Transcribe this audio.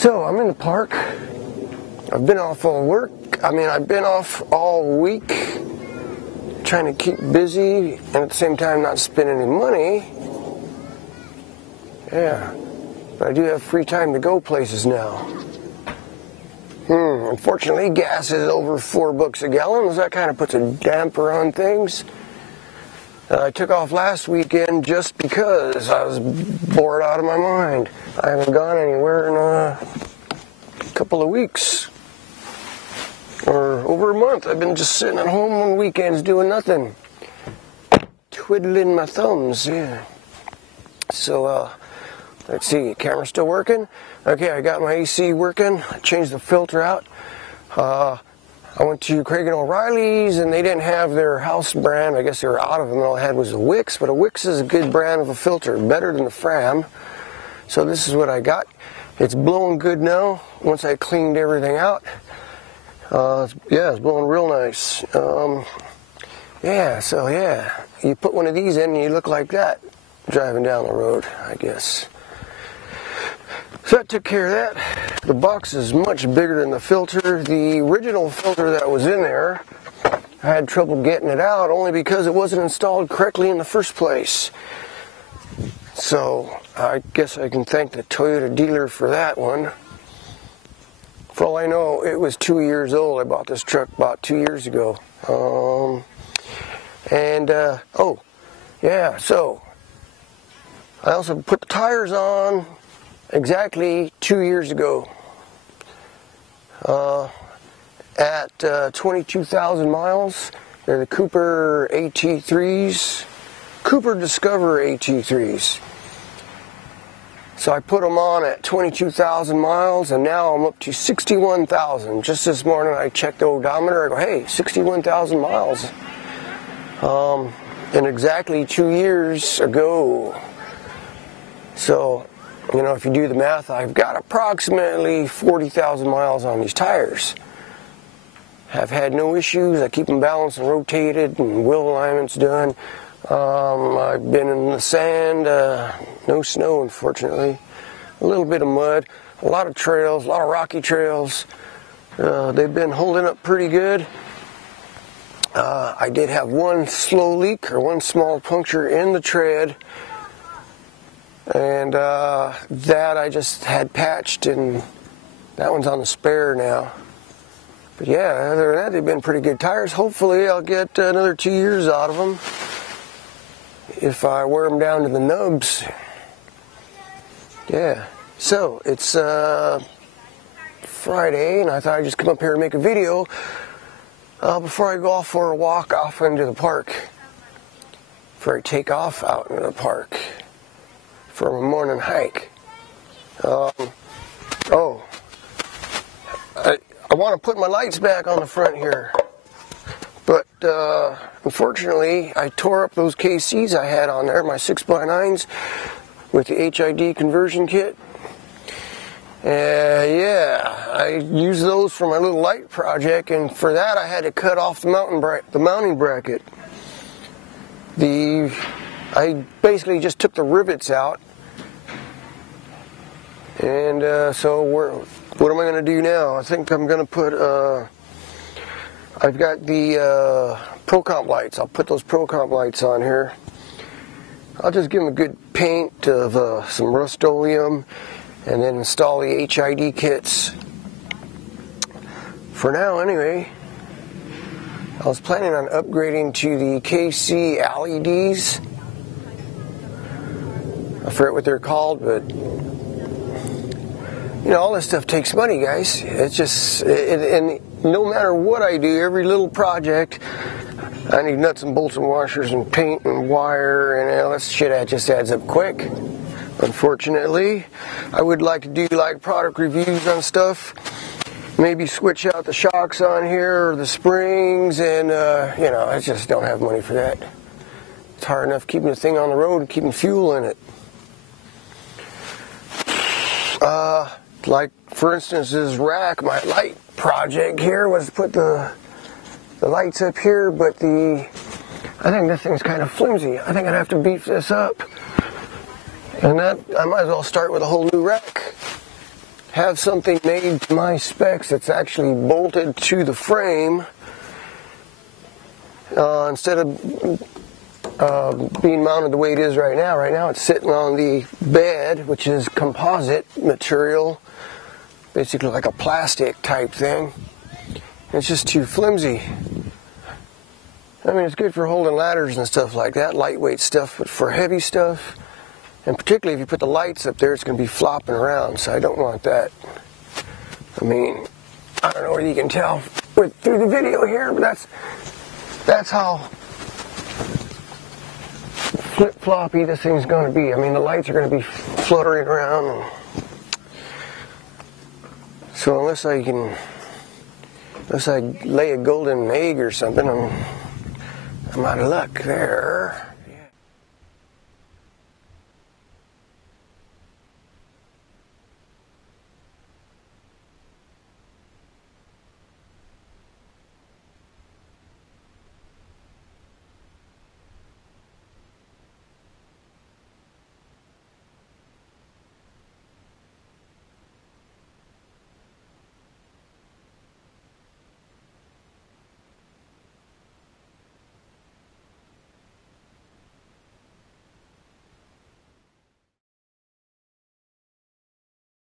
So I'm in the park. I've been off all work. I've been off all week trying to keep busy and at the same time not spend any money. Yeah, but I do have free time to go places now. Unfortunately, gas is over $4 a gallon, so that kind of puts a damper on things. I took off last weekend just because I was bored out of my mind. I haven't gone anywhere in a couple of weeks. Or over a month. I've been just sitting at home on weekends doing nothing. Twiddling my thumbs, yeah. So, let's see, camera's still working? Okay, I got my AC working. I changed the filter out. I went to Craig & O'Reilly's and they didn't have their house brand. I guess they were out of them. All I had was a Wix, but a Wix is a good brand of a filter, better than the Fram. So this is what I got. It's blowing good now once I cleaned everything out. Yeah, it's blowing real nice. You put one of these in and you look like that driving down the road, I guess. So that took care of that. The box is much bigger than the filter. The original filter that was in there, I had trouble getting it out only because it wasn't installed correctly in the first place. So I guess I can thank the Toyota dealer for that one. For all I know, it was 2 years old. I bought this truck about 2 years ago. So I also put the tires on exactly 2 years ago at 22,000 miles. They're the Cooper AT3s, Cooper Discover AT3s. So I put them on at 22,000 miles, and now I'm up to 61,000. Just this morning I checked the odometer. I go, hey, 61,000 miles. And exactly 2 years ago. So, if you do the math, I've got approximately 40,000 miles on these tires. Have had no issues. I keep them balanced and rotated, and wheel alignment's done. I've been in the sand, no snow unfortunately, a little bit of mud, a lot of trails, a lot of rocky trails. They've been holding up pretty good. I did have one slow leak, or one small puncture in the tread, and that I just had patched, and that one's on the spare now. But yeah, other than that, they've been pretty good tires. Hopefully I'll get another 2 years out of them if I wear them down to the nubs. Yeah, so it's Friday, and I thought I'd just come up here and make a video before I go off for a walk off into the park, before I take off out into the park for a morning hike. I want to put my lights back on the front here, but unfortunately I tore up those KCs I had on there, my 6x9s with the HID conversion kit. I used those for my little light project, and for that I had to cut off the mounting bracket. I basically just took the rivets out, and what am I going to do now? I think I'm going to put, I've got the ProComp lights. I'll put those ProComp lights on here. I'll just give them a good paint of some Rust-Oleum, and then install the HID kits. For now, anyway, I was planning on upgrading to the KC LEDs. I forget what they're called, but all this stuff takes money, guys. It's just, and no matter what I do, every little project, I need nuts and bolts and washers and paint and wire, and all that shit that just adds up quick. Unfortunately, I would like to do like product reviews on stuff, maybe switch out the shocks on here or the springs, and I just don't have money for that. It's hard enough keeping the thing on the road and keeping fuel in it. Like for instance, this rack, my light project here was to put the lights up here, but I think this thing's kind of flimsy. I think I'd have to beef this up. And that, I might as well start with a whole new rack. have something made to my specs that's actually bolted to the frame instead of being mounted the way it is right now. Right now it's sitting on the bed, which is composite material, basically like a plastic type thing. It's just too flimsy. I mean, it's good for holding ladders and stuff like that, lightweight stuff, but for heavy stuff, and particularly if you put the lights up there, it's going to be flopping around, so I don't want that. I mean, I don't know whether you can tell through the video here, but that's how flip-floppy this thing's going to be. I mean, the lights are going to be fluttering around. So unless I lay a golden egg or something, I'm out of luck there.